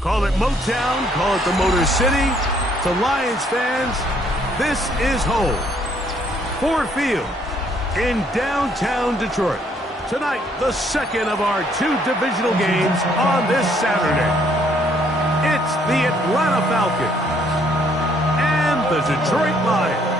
Call it Motown, call it the Motor City. To Lions fans, this is home. Ford Field in downtown Detroit. Tonight, the second of our 2 divisional games on this Saturday. It's the Atlanta Falcons and the Detroit Lions.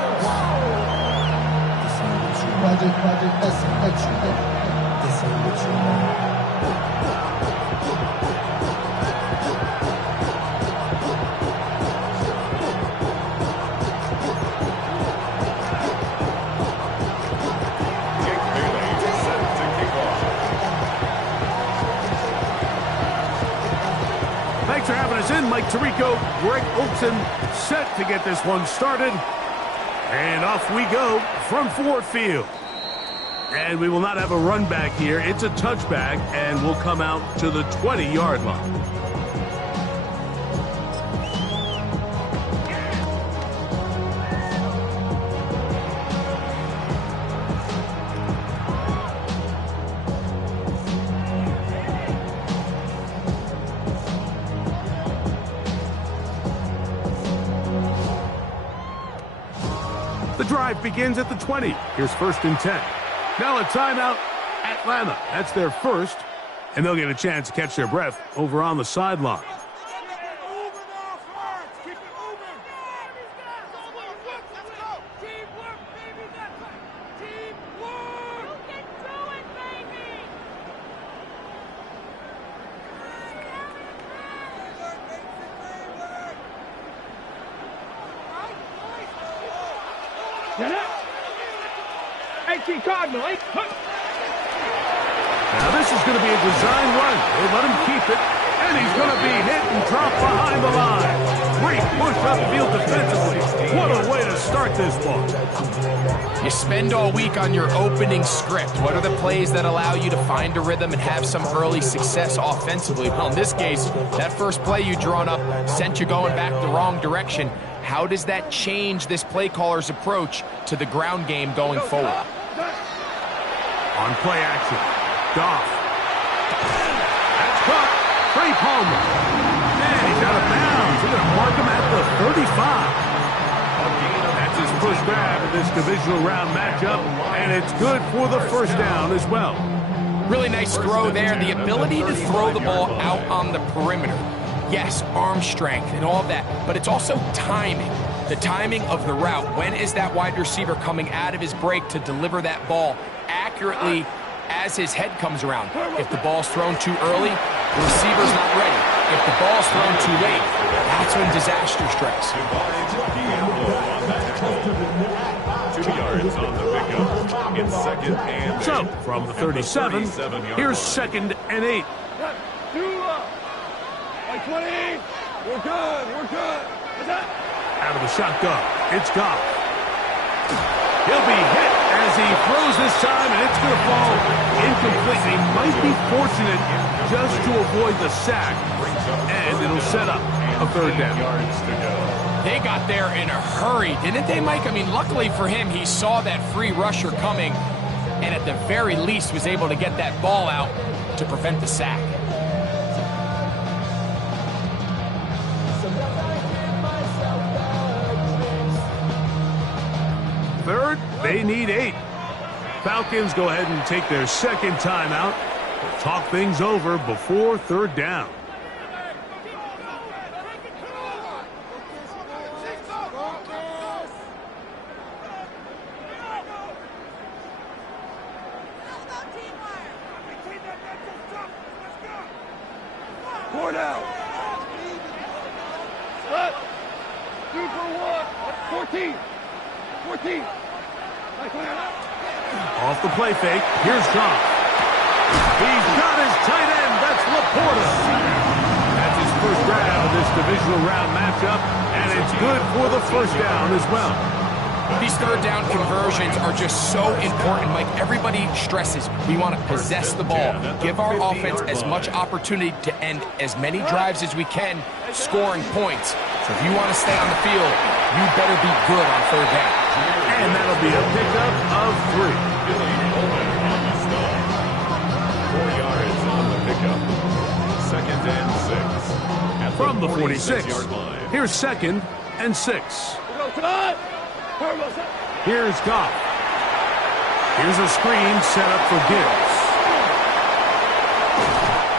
Thanks for having us in. Mike Tirico, Greg Olson set to get this one started. And off we go from Ford Field. And we will not have a run back here. It's a touchback, and we'll come out to the 20-yard line. The drive begins at the 20. Here's 1st and 10. Now a timeout, Atlanta. That's their first, and they'll get a chance to catch their breath over on the sideline. Now this is going to be a design run. They let him keep it, and he's going to be hit and dropped behind the line. Great push upfield defensively. What a way to start this ball. You spend all week on your opening script. What are the plays that allow you to find a rhythm and have some early success offensively? Well, in this case, that first play you drawn up sent you going back the wrong direction. How does that change this play caller's approach to the ground game going forward? On play action, Goff. That's caught. Trey Palmer. And he's out of bounds. They're going to mark him at the 35. That's his first grab in this divisional round matchup, and it's good for the first down as well. Really nice throw there. The ability to throw the ball out on the perimeter. Yes, arm strength and all of that, but it's also timing. The timing of the route. When is that wide receiver coming out of his break to deliver that ball accurately as his head comes around? If the ball's thrown too early, the receiver's not ready. If the ball's thrown too late, that's when disaster strikes. 2 yards on the pickup. It's 2nd and 8. So, from the 37, here's 2nd and 8. 20. We're good. Out of the shotgun, it's Goff. He'll be hit as he throws this time, and it's going to fall incomplete. He might be fortunate just to avoid the sack, and it'll set up a 3rd down. They got there in a hurry, didn't they, Mike? I mean, luckily for him, he saw that free rusher coming, and at the very least was able to get that ball out to prevent the sack. Third, they need 8. Falcons go ahead and take their 2nd timeout. Talk things over before 3rd down. Off the play fake, here's Goff. He's got his tight end, that's Laporta. That's his first grab of this divisional round matchup, and it's good for the first down as well. These third down conversions are just so important, Mike. Everybody stresses we want to possess the ball, give our offense as much opportunity to end as many drives as we can, scoring points. So if you want to stay on the field, you better be good on third down. And that'll be a pickup of 3. 4 yards on the pickup. 2nd and 6. From the 46, 46-yard line. here's 2nd and 6. Here's Goff. Here's a screen set up for Gibbs.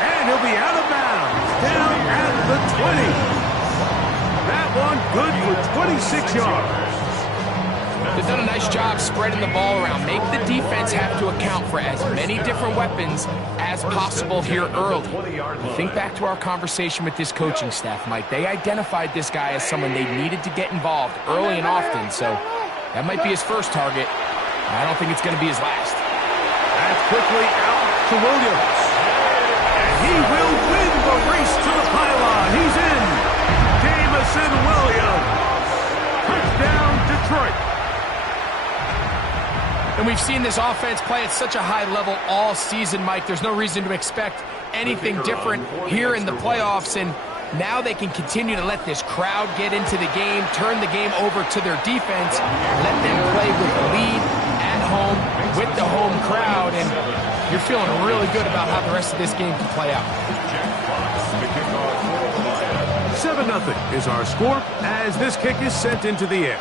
And he'll be out of bounds, down at the 20. That one good for 26 yards. They've done a nice job spreading the ball around. Make the defense have to account for as many different weapons as possible here early. Think back to our conversation with this coaching staff, Mike. They identified this guy as someone they needed to get involved early and often, so that might be his first target. I don't think it's going to be his last. That's quickly out to Williams. And he will win the race to the pylon. He's in. Jamison Williams. Touchdown, Detroit. And we've seen this offense play at such a high level all season, Mike. There's no reason to expect anything different here in the playoffs. And now they can continue to let this crowd get into the game, turn the game over to their defense, let them play with the lead at home with the home crowd. And you're feeling really good about how the rest of this game can play out. 7-0 is our score as this kick is sent into the air.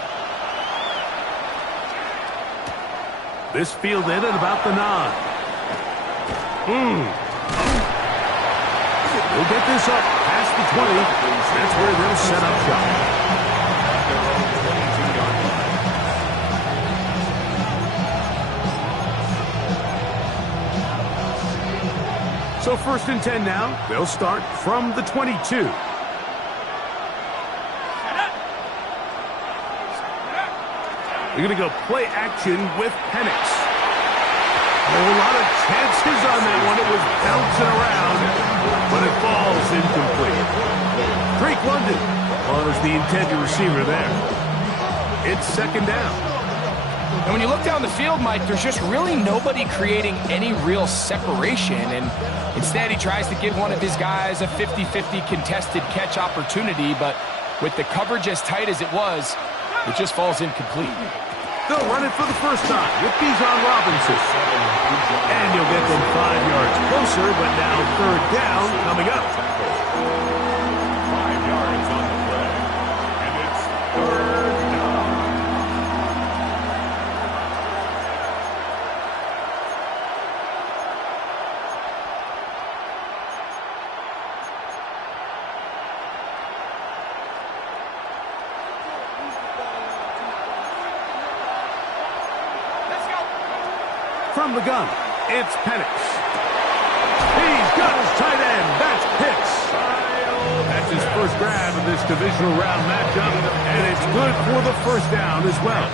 This fielded at about the 9. We'll get this up past the 20. That's where they'll set up shop. So 1st and 10 now. They'll start from the 22. They're going to go play action with Penix. A whole lot of chances on that one. It was bouncing around, but it falls incomplete. Drake London was the intended receiver there. It's 2nd down. And when you look down the field, Mike, there's just really nobody creating any real separation. And instead, he tries to give one of his guys a 50-50 contested catch opportunity. But with the coverage as tight as it was, it just falls incomplete. They'll run it for the first time with Bijan Robinson. And you'll get them 5 yards closer, but now 3rd down coming up. 5 yards on the play. And it's 3rd down. From the gun, it's Penix. He's got his tight end. That's Pitts. That's his first grab of this divisional round matchup, and it's good for the 1st down as well.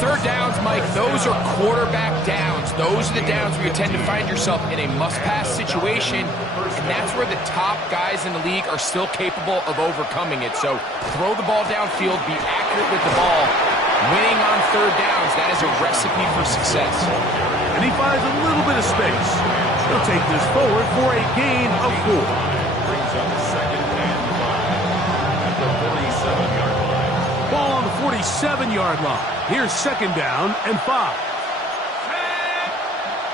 3rd downs, Mike, those are quarterback downs. Those are the downs where you tend to find yourself in a must-pass situation, and that's where the top guys in the league are still capable of overcoming it. So throw the ball downfield, be accurate with the ball. Winning on 3rd downs, that is a recipe for success. And he finds a little bit of space. He'll take this forward for a gain of 4. Brings up 2nd and 5 at the 47-yard line. Ball on the 47-yard line. Here's 2nd down and 5.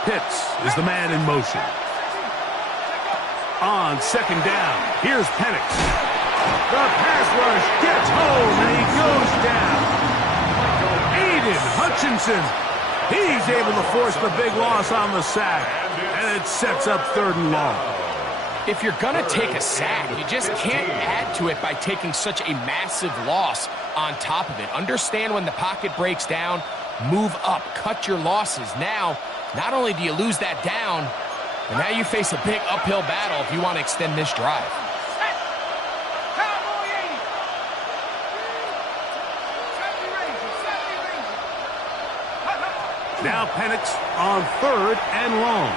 Pitts is the man in motion. On 2nd down, here's Penix. The pass rush gets home, and he goes down. Aiden Hutchinson. He's able to force the big loss on the sack, and it sets up 3rd and long. If you're going to take a sack, you just can't add to it by taking such a massive loss on top of it. Understand when the pocket breaks down, move up, cut your losses. Now, not only do you lose that down, but now you face a big uphill battle if you want to extend this drive. Now Penix on 3rd and long.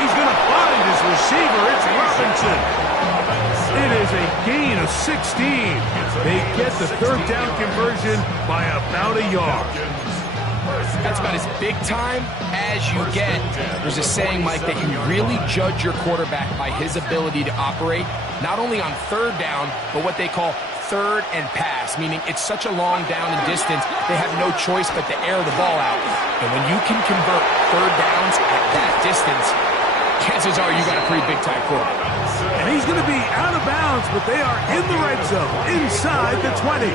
He's going to find his receiver. It's Robinson. It is a gain of 16. They get the third down conversion by about a yard. That's about as big time as you get. There's a saying, Mike, that you really judge your quarterback by his ability to operate, not only on third down, but what they call third and pass, meaning it's such a long down and distance, they have no choice but to air the ball out. And when you can convert third downs at that distance, chances are you got a pretty big-time quarterback. And he's going to be out of bounds, but they are in the red zone, inside the 20.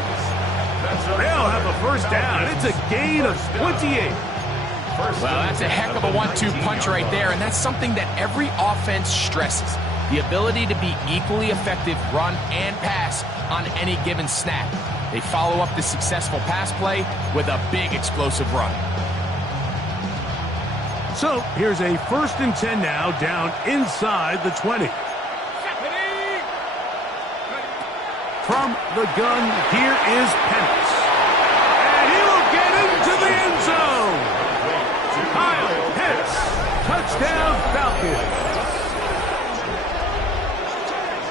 They'll have a first down. It's a gain of 28. Well, that's a heck of a 1-2 punch right there, and that's something that every offense stresses. The ability to be equally effective run and pass on any given snap. They follow up the successful pass play with a big explosive run. So here's a 1st and 10 now, down inside the 20. From the gun, here is Penix. And he will get into the end zone. Kyle Pitts, touchdown Falcons.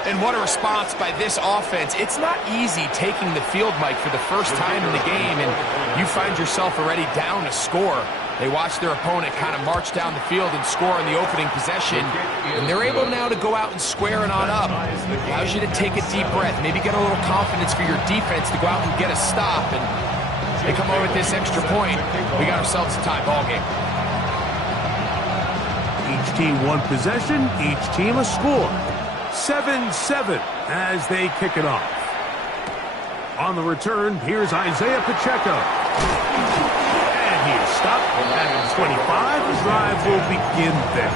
And what a response by this offense. It's not easy taking the field, Mike, for the first time in the game, and you find yourself already down a score. They watch their opponent kind of march down the field and score in the opening possession, and they're able now to go out and square it on up. Allows you to take a deep breath, maybe get a little confidence for your defense to go out and get a stop, and they come over with this extra point. We got ourselves a tie ball game. Each team one possession, each team a score. 7-7 as they kick it off. On the return, here's Isaiah Pacheco. And he is stopped at the 25. The drive will begin there.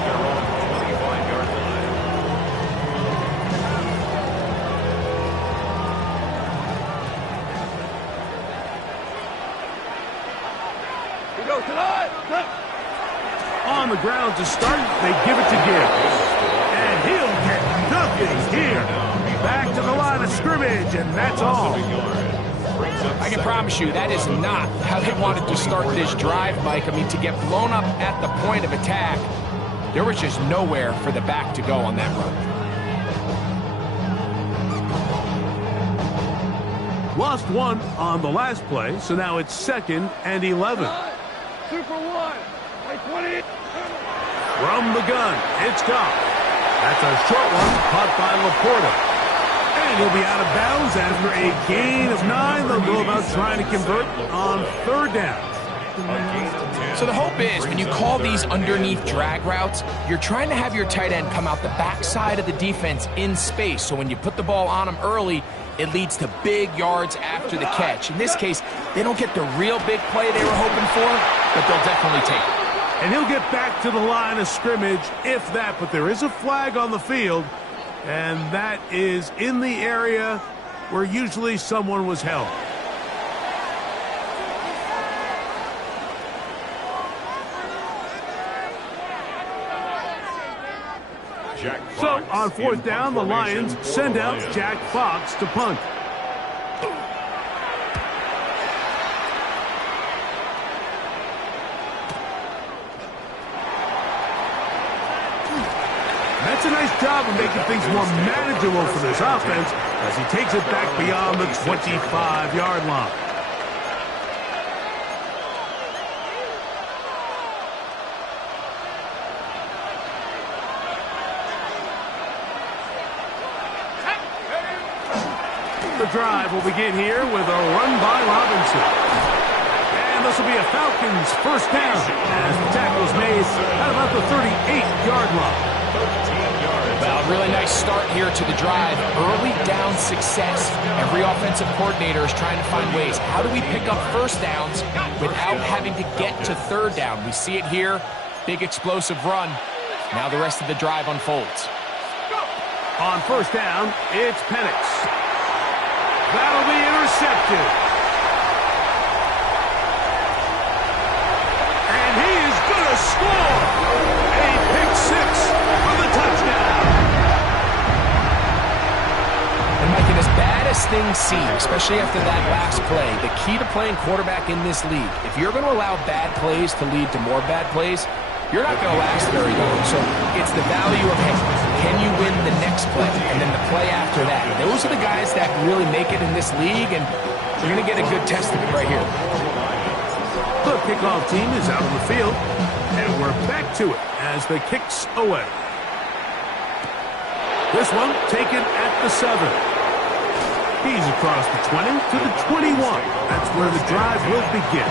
On the ground to start, they give it to Gibbs. And he'll get nothing here. Back to the line of scrimmage, and that's all. I can promise you that is not how they wanted to start this drive, Mike. I mean, to get blown up at the point of attack, there was just nowhere for the back to go on that run. Lost one on the last play, so now it's 2nd and 11. Super one. Like 20. From the gun, it's Goff. That's a short one, caught by Laporta. And he'll be out of bounds after a gain of 9. They'll go about trying to convert on 3rd down. So the hope is when you call these underneath drag routes, you're trying to have your tight end come out the backside of the defense in space. So when you put the ball on him early, it leads to big yards after the catch. In this case, they don't get the real big play they were hoping for, but they'll definitely take it. And he'll get back to the line of scrimmage, if that. But there is a flag on the field, and that is in the area where usually someone was held. So on 4th down, the Lions send out Jack Fox to punt. That's a nice job of making things more manageable for this offense as he takes it back beyond the 25-yard line. The drive will begin here with a run by Robinson. And this will be a Falcons first down as the tackle is made at about the 38-yard line. Well, really nice start here to the drive. Early down success. Every offensive coordinator is trying to find ways. How do we pick up first downs without having to get to 3rd down? We see it here. Big explosive run. Now the rest of the drive unfolds. On 1st down, it's Penix. That'll be intercepted. And he is going to score. A pick 6 for the touchdown. And Mike, as bad as things seem, especially after that last play, the key to playing quarterback in this league, if you're going to allow bad plays to lead to more bad plays, you're not going to last very long. So it's the value of, hey, can you win the next play and then the play after that? Those are the guys that really make it in this league, and we're going to get a good test of it right here. The kickoff team is out on the field, and we're back to it as the kick's away. This one taken at the 7. He's across the 20 to the 21. That's where the drive will begin.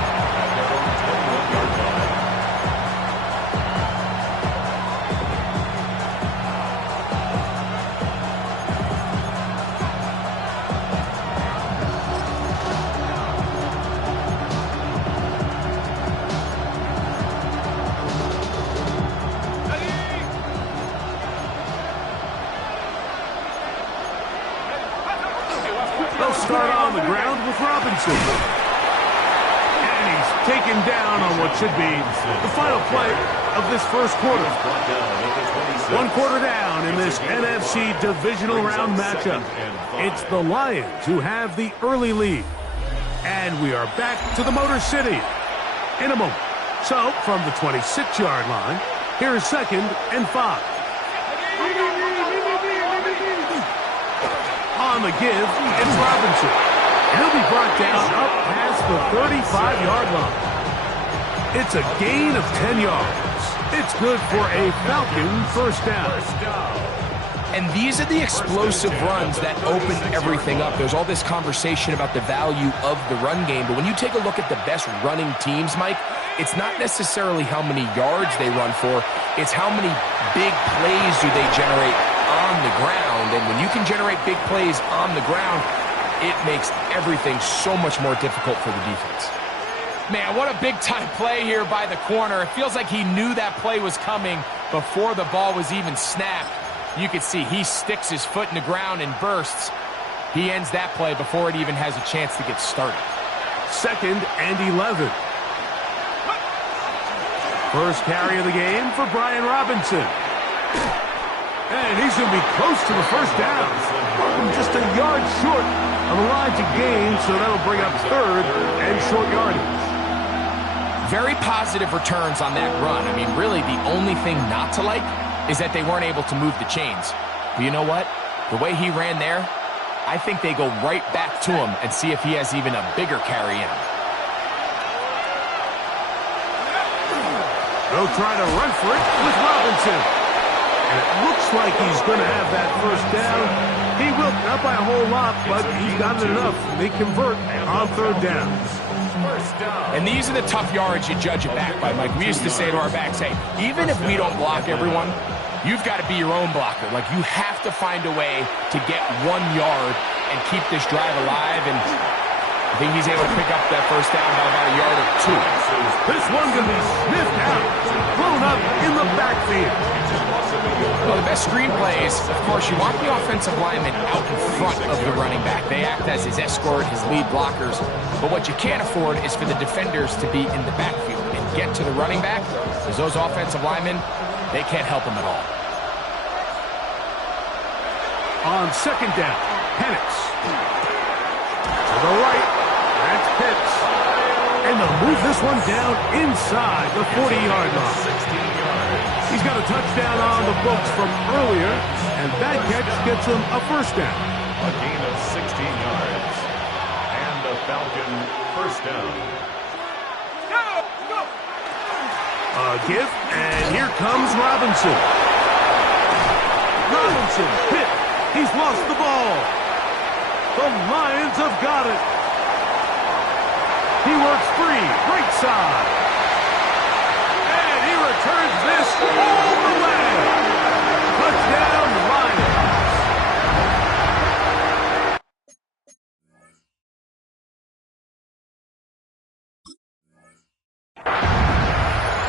Start on the ground with Robinson. And he's taken down on what should be the final play of this first quarter. 1 quarter down in this NFC divisional round matchup. It's the Lions who have the early lead. And we are back to the Motor City in a moment. So, from the 26-yard line, here is 2nd and 5. On the give, it's Robinson. He'll be brought down up past the 35-yard line. It's a gain of 10 yards. It's good for a Falcon first down. And these are the explosive runs that open everything up. There's all this conversation about the value of the run game, but when you take a look at the best running teams, Mike, it's not necessarily how many yards they run for, it's how many big plays do they generate on the ground. And when you can generate big plays on the ground, it makes everything so much more difficult for the defense. Man, what a big-time play here by the corner. It feels like he knew that play was coming before the ball was even snapped. You can see he sticks his foot in the ground and bursts. He ends that play before it even has a chance to get started. 2nd and 11. First carry of the game for Brian Robinson. And he's going to be close to the first down. Just a yard short of the line to gain, so that'll bring up 3rd and short yardage. Very positive returns on that run. I mean, really, the only thing not to like is that they weren't able to move the chains. But you know what? The way he ran there, I think they go right back to him and see if he has even a bigger carry in him. They'll try to run for it with Robinson. And it looks like he's going to have that first down. He will, not by a whole lot, but he's got it enough. They convert on 3rd down. And these are the tough yards you judge it back by, Mike. We used to say to our backs, hey, even if we don't block everyone, you've got to be your own blocker. Like, you have to find a way to get 1 yard and keep this drive alive. And I think he's able to pick up that first down by about a yard or 2. This one's going to be sniffed out, thrown up in the backfield. Well, the best screen plays, of course, you want the offensive lineman out in front of the running back. They act as his escort, his lead blockers. But what you can't afford is for the defenders to be in the backfield and get to the running back, because those offensive linemen, they can't help him at all. On 2nd down, Penix. To the right, that's Pitts. And they'll move this one down inside the 40-yard line. He's got a touchdown on the books from earlier, and that catch gets him a first down. A gain of 16 yards. And a Falcon first down. A give, and here comes Robinson. Robinson, hit. He's lost the ball. The Lions have got it. He works free, right side. And he returns this all the way. Touchdown, Lions.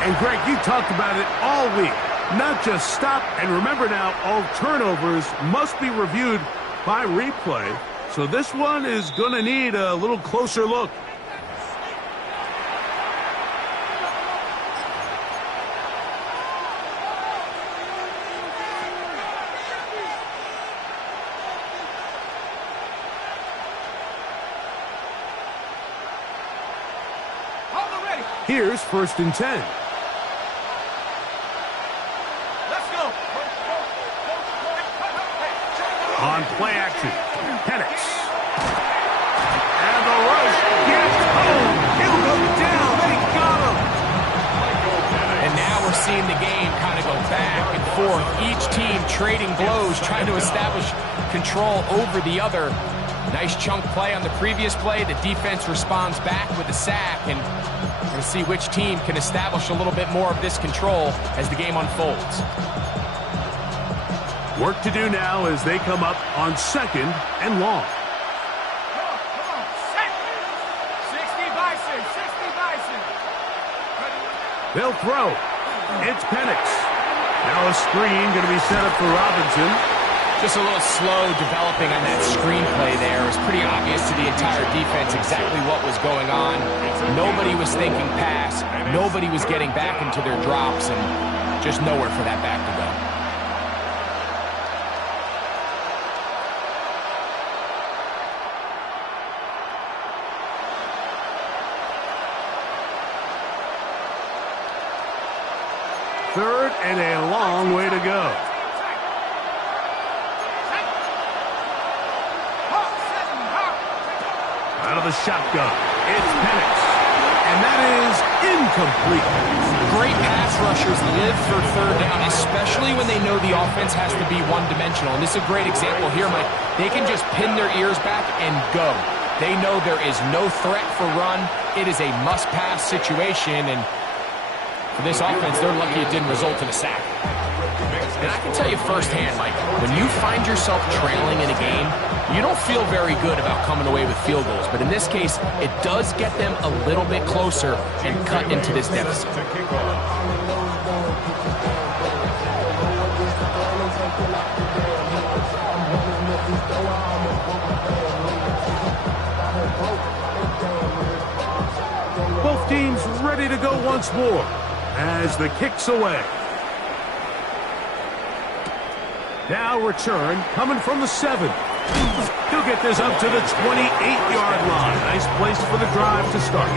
And Greg, you talked about it all week. Not just stop, and remember now, all turnovers must be reviewed by replay. So this one is going to need a little closer look. Here's 1st and 10. Let's go. on play action. Penix. And the rush gets home. He'll go down. They got him. And now we're seeing the game kind of go back and forth. Each team trading blows, trying to establish control over the other. Nice chunk play on the previous play. The defense responds back with a sack, and we're going to see which team can establish a little bit more of this control as the game unfolds. Work to do now as they come up on 2nd and long. 60 Bison, 60 Bison. They'll throw. It's Penix. Now a screen going to be set up for Robinson. Just a little slow developing on that screenplay there. It was pretty obvious to the entire defense exactly what was going on. Nobody was thinking pass. Nobody was getting back into their drops, and just nowhere for that back to go. Third and a long way to go. Out of the shotgun, it's Penix. And that is incomplete. Great pass rushers live for third down, especially when they know the offense has to be one-dimensional. And this is a great example here, Mike. They can just pin their ears back and go. They know there is no threat for run. It is a must-pass situation, and for this offense, they're lucky it didn't result in a sack. And I can tell you firsthand, Mike, when you find yourself trailing in a game, you don't feel very good about coming away with field goals. But in this case, it does get them a little bit closer and cut into this deficit. Both teams ready to go once more as the kick's away. Now return coming from the 7. He'll get this up to the 28-yard line. Nice place for the drive to start.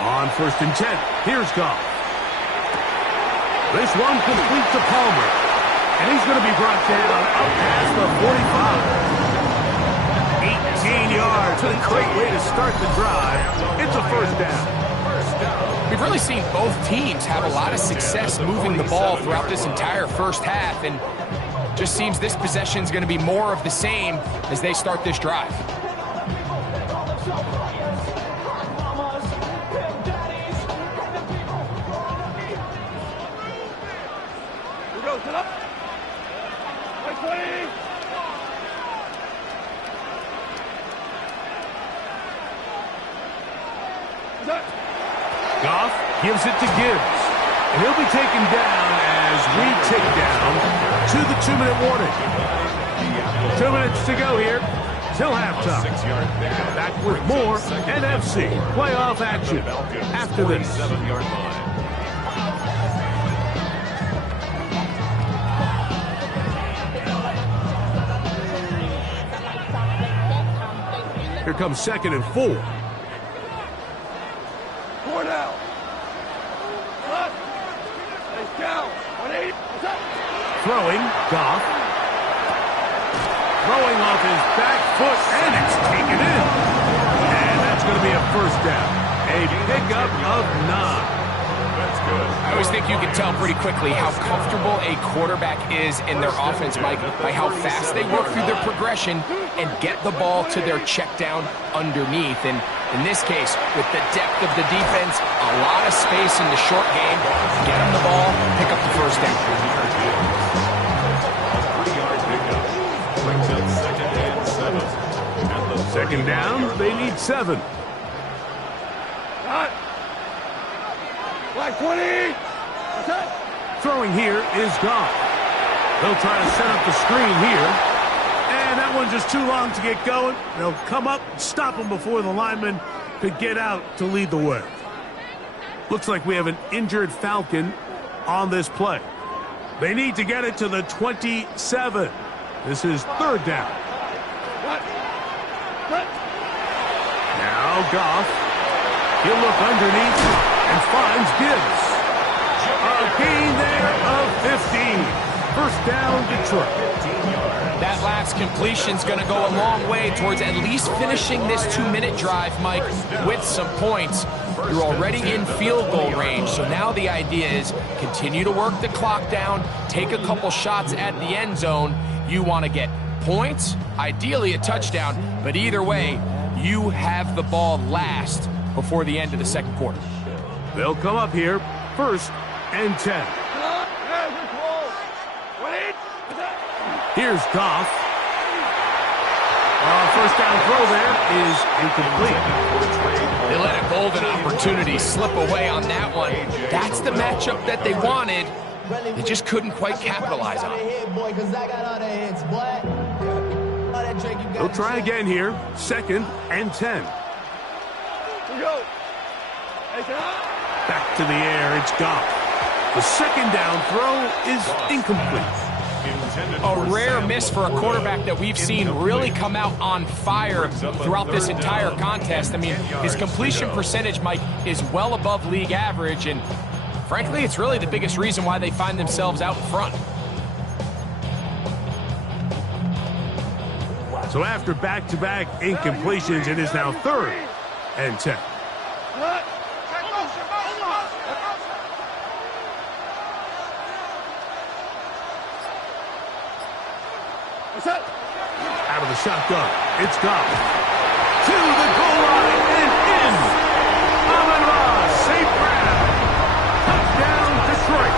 On 1st and 10, here's Goff. This one complete to Palmer. And he's going to be brought down up past the 45. 18 yards. A great way to start the drive. It's a first down. We've really seen both teams have a lot of success moving the ball throughout this entire first half, and just seems this possession is going to be more of the same as they start this drive. Goff gives it to Gibbs. And he'll be taken down as we tick down to the 2-minute warning. 2 minutes to go here till halftime. Back with more NFC playoff action after this. Here comes 2nd and 4. 4 down. Down. 180. Throwing, Goff. Throwing off his back foot, and it's taken in. And that's going to be a first down. A pickup of 9. That's good. I always think you can tell pretty quickly how comfortable a quarterback is in their offense, Mike, by how fast they work through their progression and get the ball to their check down underneath. And in this case, with the depth of the defense, a lot of space in the short game, get them the ball, pick up the first down. 3-yard pickup. Brings up 2nd and 7. At the 2nd down, they need 7. Got. Black 20. Throwing here is Goff. They'll try to set up the screen here. And that one just too long to get going. They'll come up, stop him before the lineman could get out to lead the way. Looks like we have an injured Falcon on this play. They need to get it to the 27. This is 3rd down. Now Goff. He'll look underneath and finds Gibbs. A gain there of 15. First down, Detroit. That last completion's going to go a long way towards at least finishing this 2-minute drive, Mike, with some points. You're already in field goal range, so now the idea is continue to work the clock down, take a couple shots at the end zone. You want to get points, ideally a touchdown, but either way, you have the ball last before the end of the second quarter. They'll come up here, 1st and 10. Here's Goff. First down throw there is incomplete. They let a golden opportunity slip away on that one. That's the matchup that they wanted. They just couldn't quite capitalize on it. They'll try again here, 2nd and 10. Back to the air, it's Goff. The second down throw is incomplete. A rare miss for a quarterback that we've seen really come out on fire throughout this entire contest. I mean, his completion percentage, Mike, is well above league average, and frankly, it's really the biggest reason why they find themselves out in front. So after back-to-back incompletions, it is now 3rd and 10. Out of the shotgun, it's Goff. To the goal line and in. Amon-Ra, St. Brown. Touchdown, Detroit.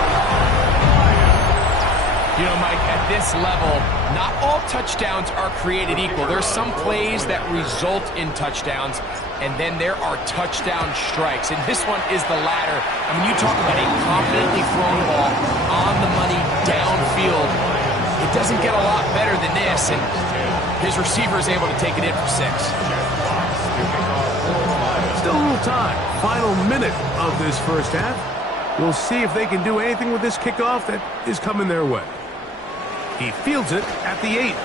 You know, Mike, at this level, not all touchdowns are created equal. There's some plays that result in touchdowns, and then there are touchdown strikes. And this one is the latter. I mean, you talk about a confidently thrown ball on the money downfield. It doesn't get a lot better than this, and his receiver is able to take it in for 6. Still a little time. Final minute of this first half. We'll see if they can do anything with this kickoff that is coming their way. He fields it at the 8.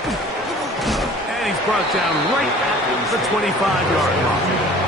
And he's brought down right at the 25-yard line.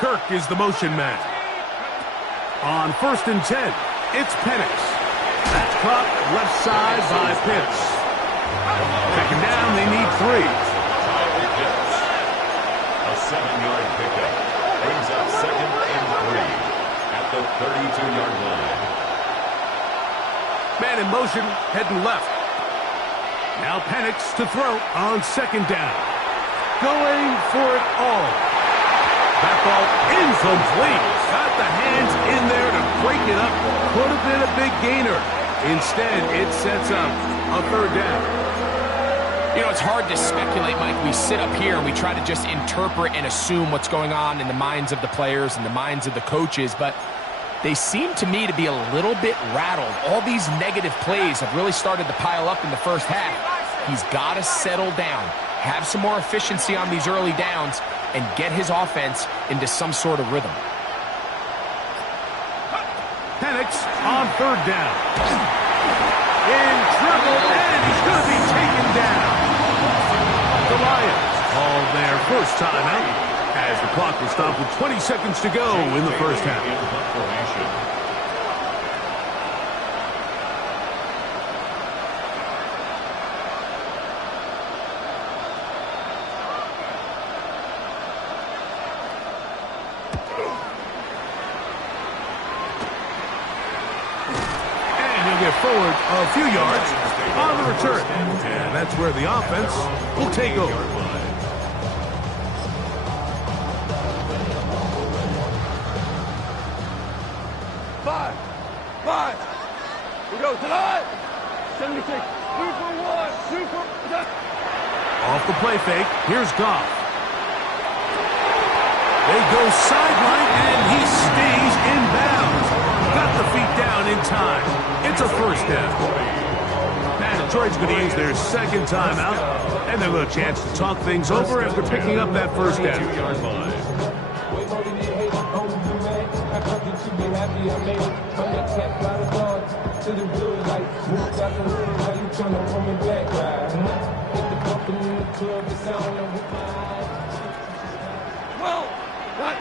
Kirk is the motion man. On 1st and 10, it's Penix. That's caught left side by Pitts. Second down, they need 3. A 7-yard pickup brings up 2nd and 3 at the 32-yard line. Man in motion, heading left. Now Penix to throw on 2nd down. Going for it all. That ball incomplete. Got the hands in there to break it up. Could have been a big gainer. Instead, it sets up a 3rd down. You know, it's hard to speculate, Mike. We sit up here and we try to just interpret and assume what's going on in the minds of the players and the minds of the coaches, but they seem to me to be a little bit rattled. All these negative plays have really started to pile up in the first half. He's got to settle down, have some more efficiency on these early downs, and get his offense into some sort of rhythm. Penix on 3rd down. In trouble, and he's going to be taken down. The Lions called their first timeout as the clock was stopped with 20 seconds to go in the first half. Forward a few yards on the return. And that's where the offense will take over. 5. We go tonight. 76. 2 for 1. 2 for... Off the play fake. Here's Goff. They go sideline, and he stays in bounds. Got the feet down in time. It's a first down. And Detroit's going to use their second timeout, and they'll have a chance to talk things over after picking up that first down. Well, what?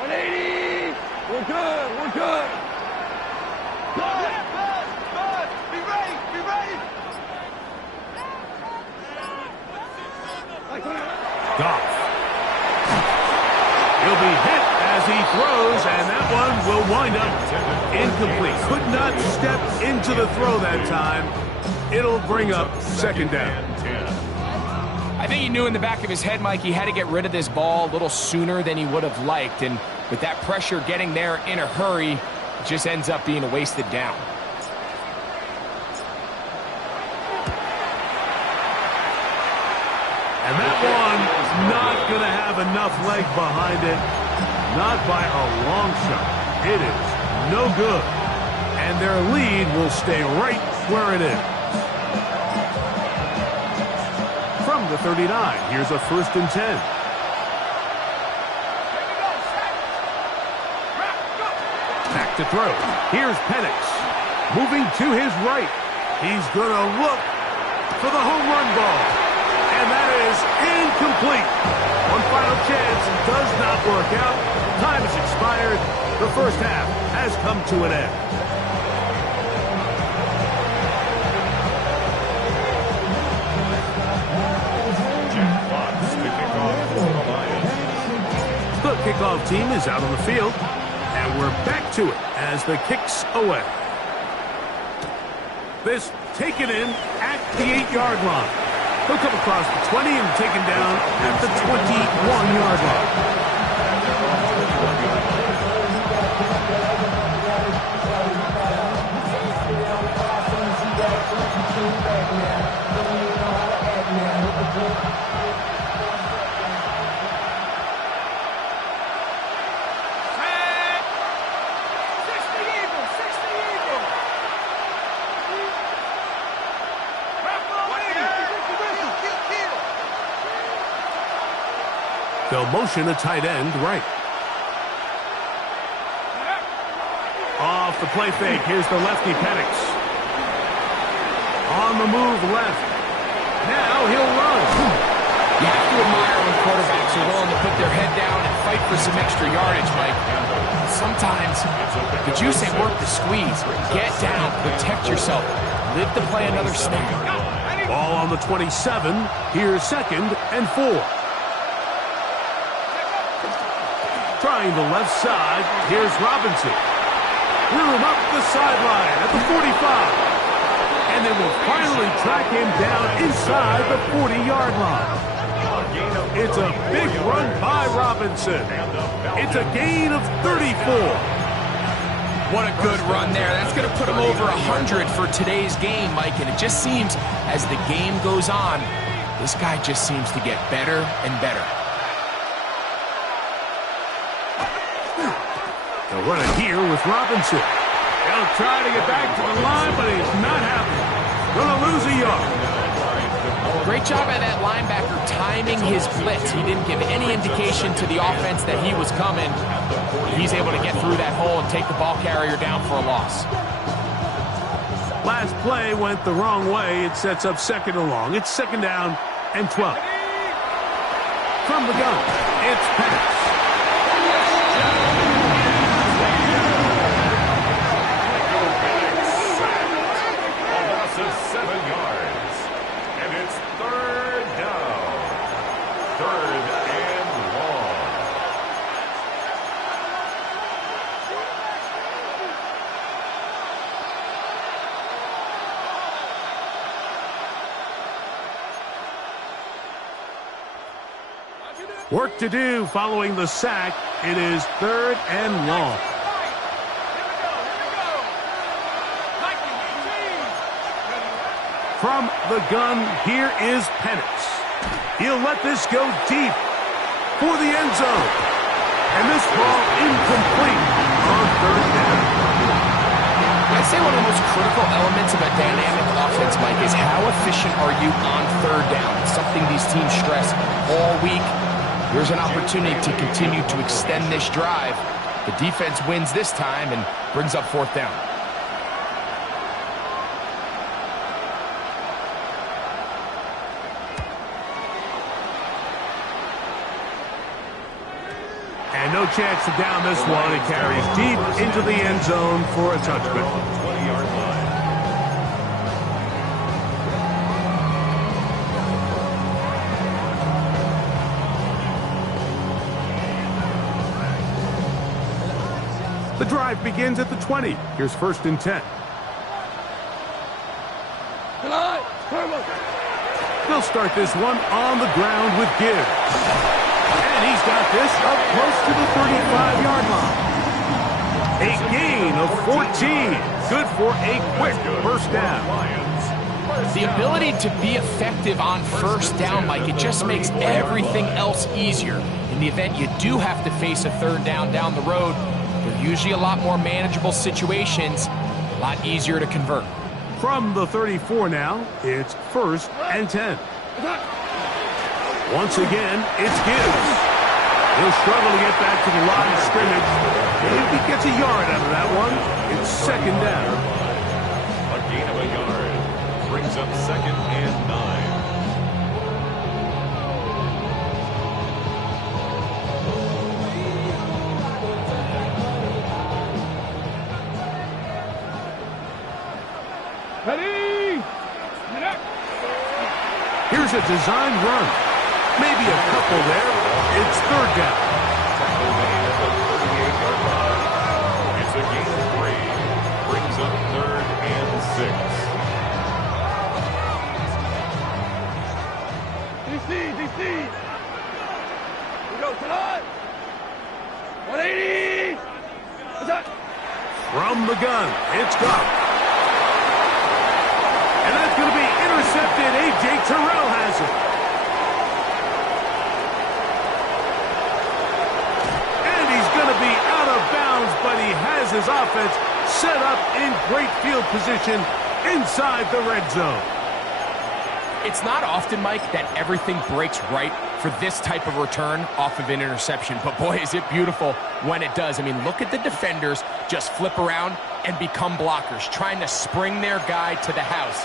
180. We're good. We're good. Good. Be ready. Be ready. Goff. He'll be hit as he throws, and that one will wind up incomplete. Could not step into the throw that time. It'll bring up second down. I think he knew in the back of his head, Mike, he had to get rid of this ball a little sooner than he would have liked. And with that pressure getting there in a hurry, it just ends up being a wasted down. And that one is not going to have enough leg behind it. Not by a long shot. It is no good. And their lead will stay right where it is. From the 39, here's a 1st and 10. Back to throw. Here's Penix. Moving to his right. He's going to look for the home run ball. And that is incomplete. One final chance does not work out. Time has expired. The first half has come to an end. The kickoff team is out on the field, and we're back to it as the kick's away. This taken in at the 8-yard line. He'll come across the 20 and taken down at the 21-yard line. They'll motion a tight end right. Off the play fake, here's the lefty Penix. On the move left. Now he'll run. You have to admire when quarterbacks are willing to put their head down and fight for some extra yardage, Mike. Sometimes the juice ain't worth the squeeze. Get down, protect yourself, live to play another snap. Ball on the 27. Here's 2nd and 4. Trying the left side. Here's Robinson. Rear him up the sideline at the 45. And they will finally track him down inside the 40-yard line. It's a big run by Robinson. It's a gain of 34. What a good run there. That's going to put him over 100 for today's game, Mike. And it just seems as the game goes on, this guy just seems to get better and better. They'll run it here with Robinson. They'll try to get back to the line, but he's not happy. Gonna lose a yard. Great job by that linebacker timing his blitz. He didn't give any indication to the offense that he was coming. He's able to get through that hole and take the ball carrier down for a loss. Last play went the wrong way. It sets up 2nd and long. It's 2nd down and 12. From the gun, it's Penix. Work to do following the sack. It is 3rd and long. From the gun, here is Penix. He'll let this go deep. for the end zone. And this ball incomplete on third down. I'd say one of the most critical elements of a dynamic offense, Mike, is how efficient are you on third down? It's something these teams stress all week. Here's an opportunity to continue to extend this drive. The defense wins this time and brings up fourth down. And no chance to down this one. It carries deep into the end zone for a touchback. 20-yard line. The drive begins at the 20. Here's first and 10. They'll start this one on the ground with Gibbs. And he's got this up close to the 35-yard line. A gain of 14. Good for a quick first down. The ability to be effective on first down, Mike, it just makes everything else easier. In the event you do have to face a third down the road, they're usually a lot more manageable situations, a lot easier to convert. From the 34 now, it's first and 10. Once again, it's Gibbs. He'll struggle to get back to the line of scrimmage. If he gets a yard out of that one, it's second down. A gain of a yard brings up second and 9. Ready? Here's a designed run. Maybe a couple there. It's third down. Tackle made at the 38-yard line. It's a gain of 3. Brings up third and 6. DC. We go tonight. 180. Attack. From the gun, it's Goff. And that's going to be intercepted. A.J. Terrell has it. And he's going to be out of bounds, but he has his offense set up in great field position inside the red zone. It's not often, Mike, that everything breaks right for this type of return off of an interception. But boy, is it beautiful when it does. I mean, look at the defenders just flip around and become blockers, trying to spring their guy to the house.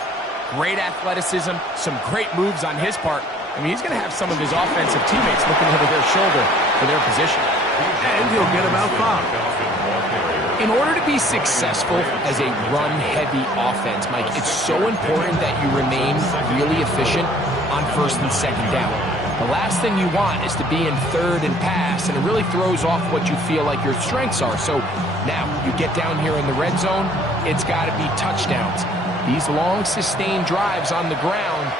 Great athleticism, some great moves on his part. I mean, he's going to have some of his offensive teammates looking over their shoulder for their position. And he'll get about 5. In order to be successful as a run-heavy offense, Mike, it's so important that you remain really efficient on first and second down. The last thing you want is to be in third and pass, and it really throws off what you feel like your strengths are. So now you get down here in the red zone, it's got to be touchdowns. These long, sustained drives on the ground,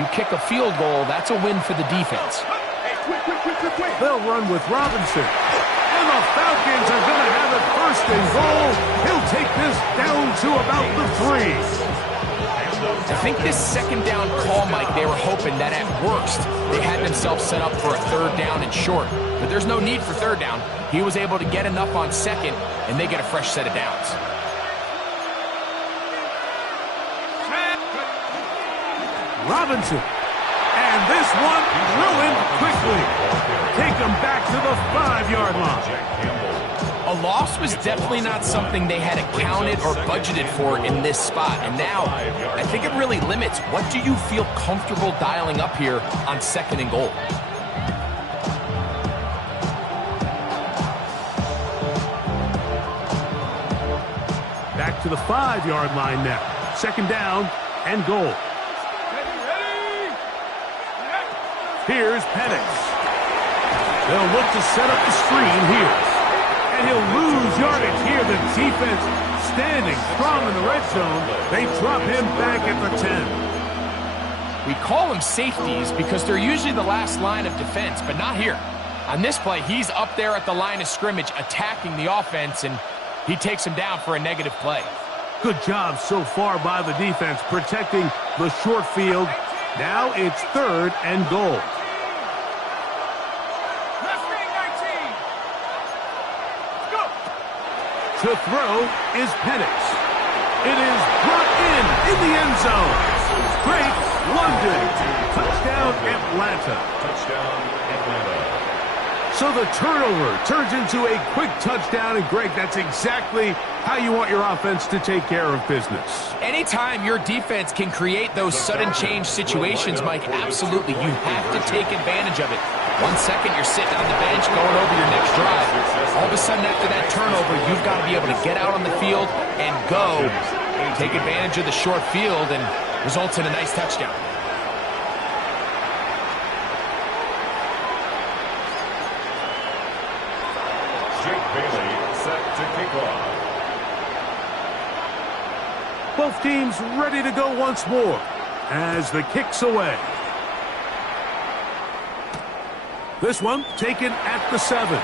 you kick a field goal, that's a win for the defense. They'll run with Robinson. And the Falcons are going to have it first and goal. He'll take this down to about the 3. I think this second down call, Mike, they were hoping that at worst they had themselves set up for a third down and short. But there's no need for third down. He was able to get enough on second, and they get a fresh set of downs. Robinson. And this one ruined quickly. Take them back to the 5-yard line. A loss was definitely not something they had accounted or budgeted for in this spot. And now, I think it really limits what do you feel comfortable dialing up here on second and goal. Back to the 5-yard line now. Second down and goal. Here's Penix. They'll look to set up the screen here. And he'll lose yardage here. The defense standing strong in the red zone. They drop him back at the 10. We call them safeties because they're usually the last line of defense, but not here. On this play, he's up there at the line of scrimmage attacking the offense, and he takes him down for a negative play. Good job so far by the defense protecting the short field. Now it's third and goal. To throw is Penix. It is brought in the end zone. Great London. Touchdown, Atlanta. Touchdown, Atlanta. So the turnover turns into a quick touchdown, and Greg, that's exactly how you want your offense to take care of business. Anytime your defense can create those sudden change situations, Mike, absolutely, you have to take advantage of it. 1 second, you're sitting on the bench going over your next drive. All of a sudden, after that turnover, you've got to be able to get out on the field and go. Take advantage of the short field, and results in a nice touchdown. Both teams ready to go once more as the kick's away. This one taken at the 7.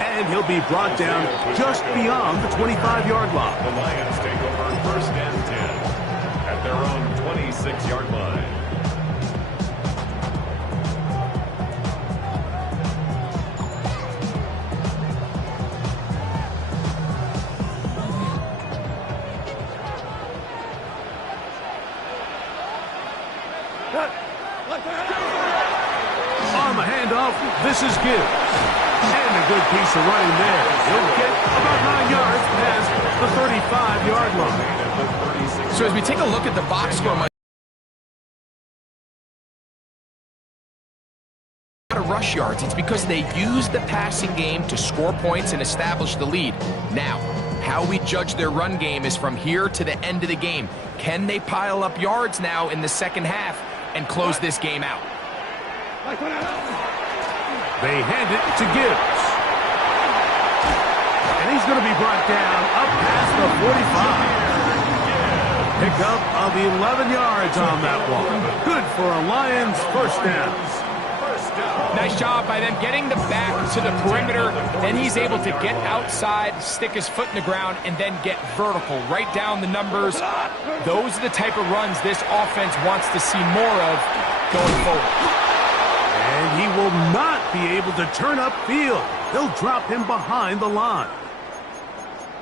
And he'll be brought down just beyond the 25-yard line. The Lions take over first and 10 at their own 26-yard line. On the handoff, this is Gibbs. And a good piece of running there. He'll get about 9 yards past the 35-yard line. So as we take a look at the box score, Mike, rush yards, it's because they use the passing game to score points and establish the lead. Now, how we judge their run game is from here to the end of the game. Can they pile up yards now in the second half and close this game out? They hand it to Gibbs. And he's going to be brought down up past the 45. Pickup of 11 yards on that one. Good for a Lions first down. Nice job by them getting the back to the perimeter. Then he's able to get outside, stick his foot in the ground, and then get vertical. Right down the numbers. Those are the type of runs this offense wants to see more of going forward. And he will not be able to turn upfield. They'll drop him behind the line.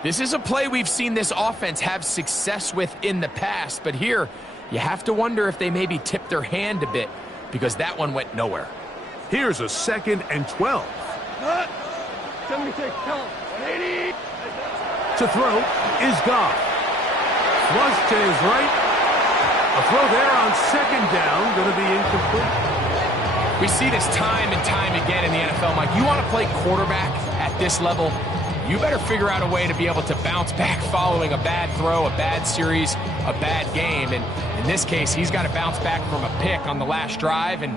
This is a play we've seen this offense have success with in the past, but here you have to wonder if they maybe tipped their hand a bit because that one went nowhere. Here's a 2nd and 12. To throw is Goff. Flush to his right. A throw there on 2nd down, going to be incomplete. We see this time and time again in the NFL, Mike. You want to play quarterback at this level, you better figure out a way to be able to bounce back following a bad throw, a bad series, a bad game. And in this case, he's got to bounce back from a pick on the last drive, and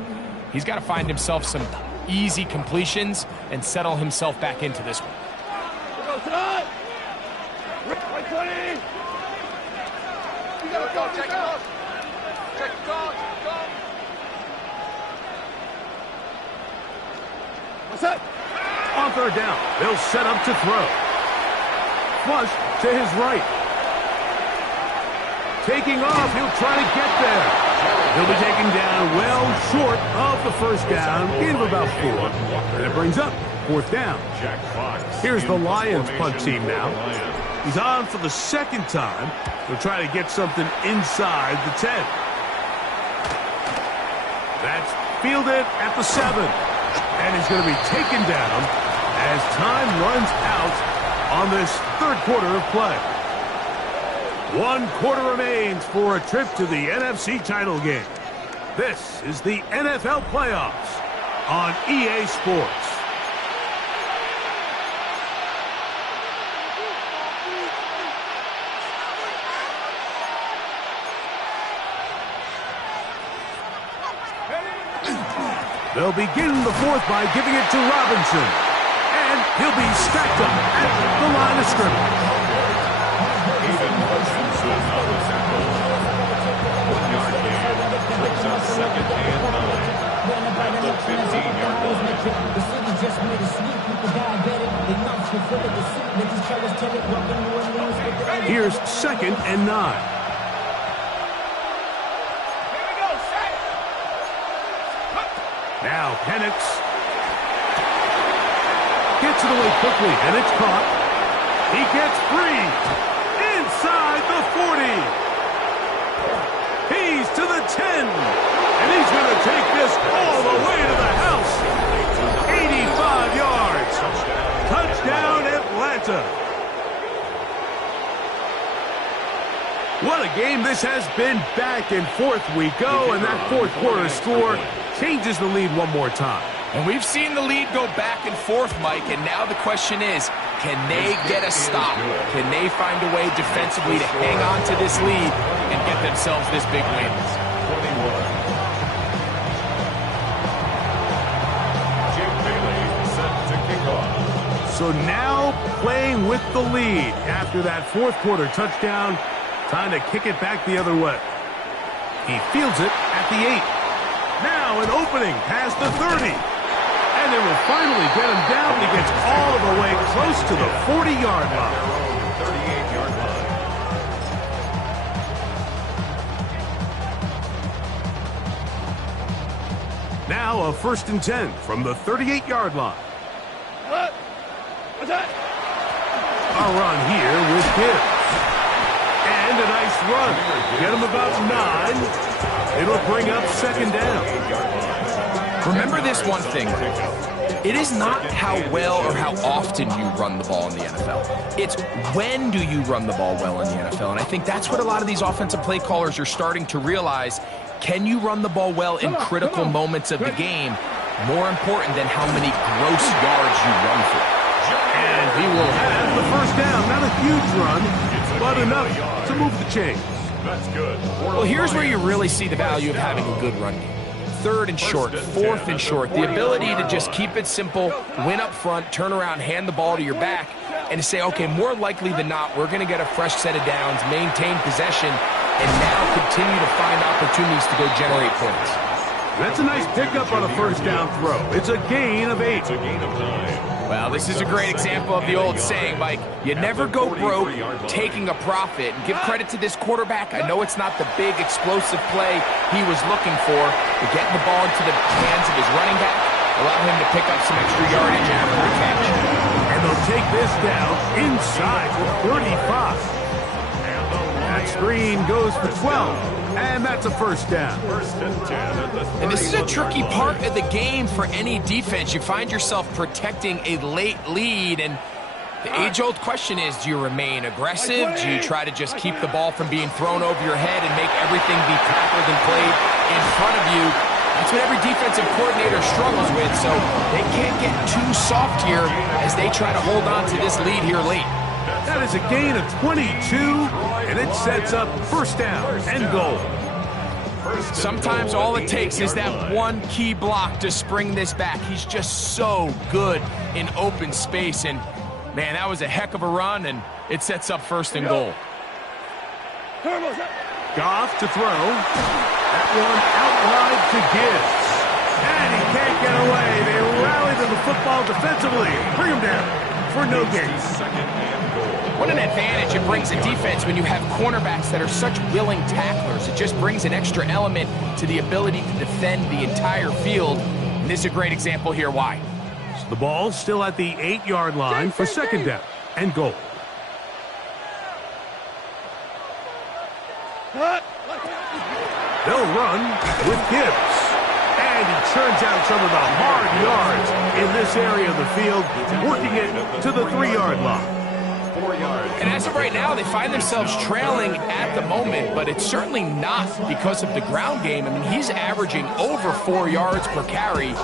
he's got to find himself some easy completions and settle himself back into this one. On 3rd down, they'll set up to throw. Flush to his right. Taking off, he'll try to get there. He'll be taken down well short of the first down, gain of about 4. And it brings up 4th down. Here's the Lions punt team now. He's on for the 2nd time. He'll try to get something inside the 10. That's fielded at the 7. And he's going to be taken down as time runs out on this 3rd quarter of play. 1 quarter remains for a trip to the NFC title game. This is the NFL playoffs on EA Sports. They'll begin the 4th by giving it to Robinson. And he'll be stacked up at the line of scrimmage. Even motions to another tackle. 1-yard gain brings up 2nd and 9 at the 15-yard line. Here's 2nd and 9. Now Penix. Gets it away quickly, and it's caught. He gets free. Inside the 40. He's to the 10. And he's going to take this all the way to the house. 85 yards. Touchdown, Atlanta. What a game this has been. Back and forth we go, and that fourth quarter score changes the lead one more time. And we've seen the lead go back and forth, Mike, and now the question is, can they get a stop? Can they find a way defensively to hang on to this lead and get themselves this big win? 21. Jim Bailey set to kick off. So now playing with the lead after that fourth quarter touchdown, time to kick it back the other way. He fields it at the 8. Now an opening past the 30. And they will finally get him down. He gets all the way close to the 40-yard line. 38-yard line. Now a 1st and 10 from the 38-yard line. What's that? A run here with Gibbs. And a nice run. Get him about 9. It'll bring up 2nd down. Remember this one thing. It is not how well or how often you run the ball in the NFL. It's when do you run the ball well in the NFL. And I think that's what a lot of these offensive play callers are starting to realize. Can you run the ball well in critical moments of the game? More important than how many gross yards you run for. And he will have the 1st down. Not a huge run, but enough to move the chains. That's good. Well, here's where you really see the value of having a good run game. 3rd and short, 4th and short. The ability to just keep it simple, win up front, turn around, hand the ball to your back, and to say, okay, more likely than not, we're going to get a fresh set of downs, maintain possession, and now continue to find opportunities to go generate points. That's a nice pickup on a 1st down throw. It's a gain of 8. It's a gain of 9. Well, this is a great example of the old saying, Mike, you never go broke taking a profit. And give credit to this quarterback. I know it's not the big explosive play he was looking for, but getting the ball into the hands of his running back allowed him to pick up some extra yardage after the catch. And they'll take this down inside the 35. That screen goes for 12. And that's a 1st down. 1st and 10 at the 30. And this is a tricky part of the game for any defense. You find yourself protecting a late lead, and the age-old question is, do you remain aggressive? Do you try to just keep the ball from being thrown over your head and make everything be tackled and played in front of you? That's what every defensive coordinator struggles with, so they can't get too soft here as they try to hold on to this lead here late. That is a gain of 22, and it sets up 1st down and goal. Sometimes all it takes is that one key block to spring this back. He's just so good in open space, and man, that was a heck of a run, and it sets up 1st and goal. Goff to throw. That one out wide to Gibbs. And he can't get away. They rally to the football defensively. Bring him down for no gain. 2nd and goal. What an advantage it brings a defense when you have cornerbacks that are such willing tacklers. It just brings an extra element to the ability to defend the entire field. And this is a great example here why. So the ball's still at the 8-yard line for 2nd down and goal. They'll run with Gibbs. And he churns out some of the hard yards in this area of the field, working it to the 3-yard line. 4 yards. And as of right now, they find themselves trailing at the moment, but it's certainly not because of the ground game. I mean, he's averaging over 4 yards per carry.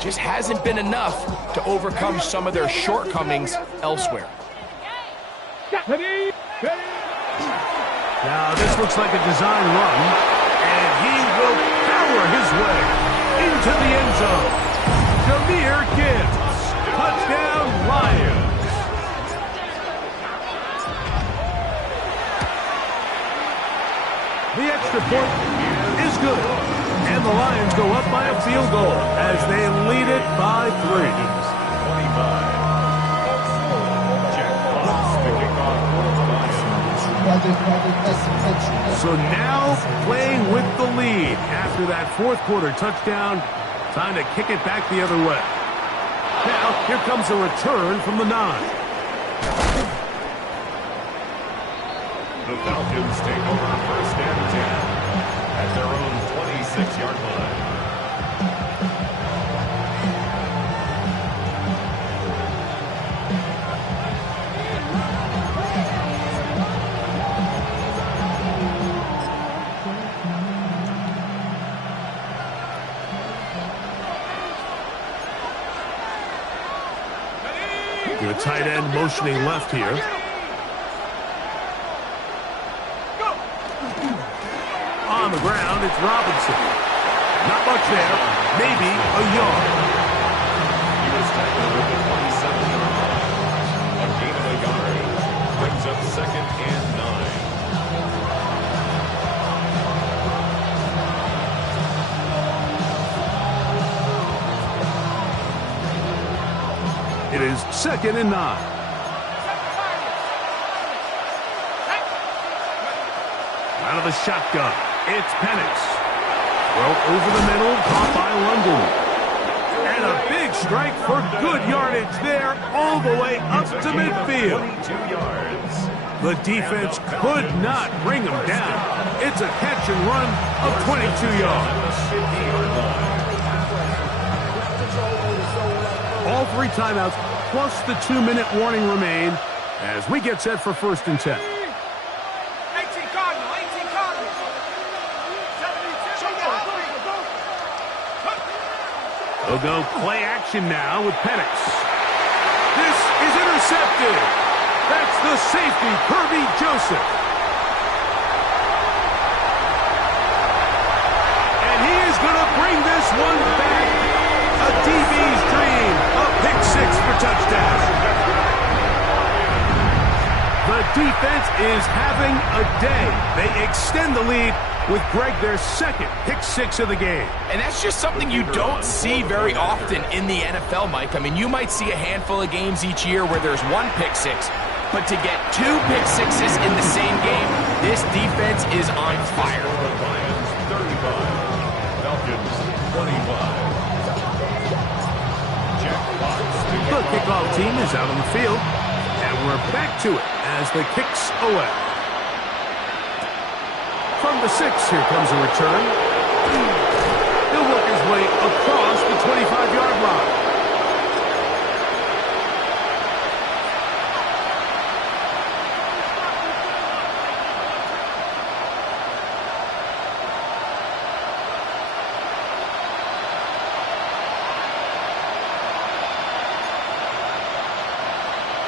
Just hasn't been enough to overcome some of their shortcomings elsewhere. Now, this looks like a design run, and he will power his way into the end zone. Jahmyr Gibbs, touchdown Lions. The extra point is good, and the Lions go up by a field goal as they lead it by 3. 25. Jack Fox to kick off for the Lions. So now playing with the lead after that fourth quarter touchdown, time to kick it back the other way. Now, here comes a return from the 9. The Falcons take over 1st and 10 at their own 26-yard line. The tight end motioning left here. On the ground, it's Robinson. Not much there. Maybe a yard. He was tackled at the 27-yard line. A gain of a yard brings up 2nd and 9. It is 2nd and 9. Out of the shotgun, it's Penix. Throw over the middle, caught by London. And a big strike for good yardage there, all the way up to midfield. 22 yards. The defense could not bring him down. It's a catch and run of 22 yards. 50-yard line. All 3 timeouts plus the 2-minute warning remain as we get set for 1st and 10. 18 Cardinal, 18 Cardinal. They'll go play action now with Penix. This is intercepted. That's the safety, Kirby Joseph. And he is going to bring this one back. A DB's dream. A pick 6 for touchdown. The defense is having a day. They extend the lead with Greg their 2nd pick 6 of the game. And that's just something you don't see very often in the NFL, Mike. I mean, you might see a handful of games each year where there's 1 pick 6, but to get 2 pick 6s in the same game, this defense is on fire. Lions 35, Falcons 25. The kickoff team is out on the field, and we're back to it as the kicks away. From the 6, here comes a return. He'll work his way across the 25-yard line.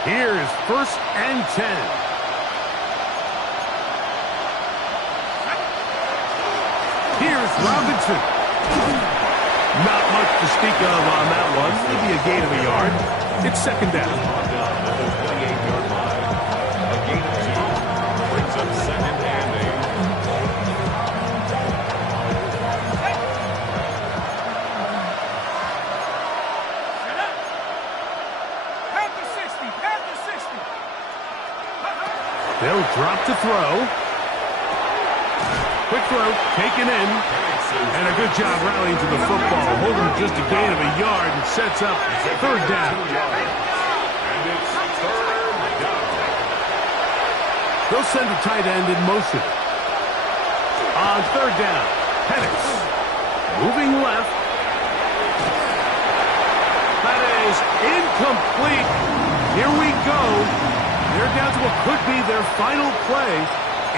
Here's 1st and 10. Here's Robinson. Not much to speak of on that one. Maybe a gain of a yard. It's 2nd down. The 28-yard line. A gain of 2 brings up 2nd and 8. They'll drop to throw. Quick throw, taken in. And a good job rallying to the football. Holding just a gain of a yard and sets up 3rd down. And it's 3rd down. They'll send the tight end in motion. On 3rd down, Penix. Moving left. That is incomplete. Here we go. They're down to what could be their final play.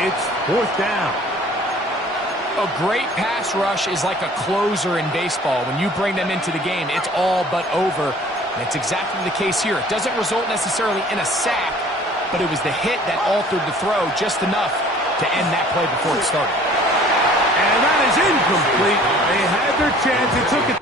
It's 4th down. A great pass rush is like a closer in baseball. When you bring them into the game, it's all but over. And it's exactly the case here. It doesn't result necessarily in a sack, but it was the hit that altered the throw just enough to end that play before it started. And that is incomplete. They had their chance. It took it.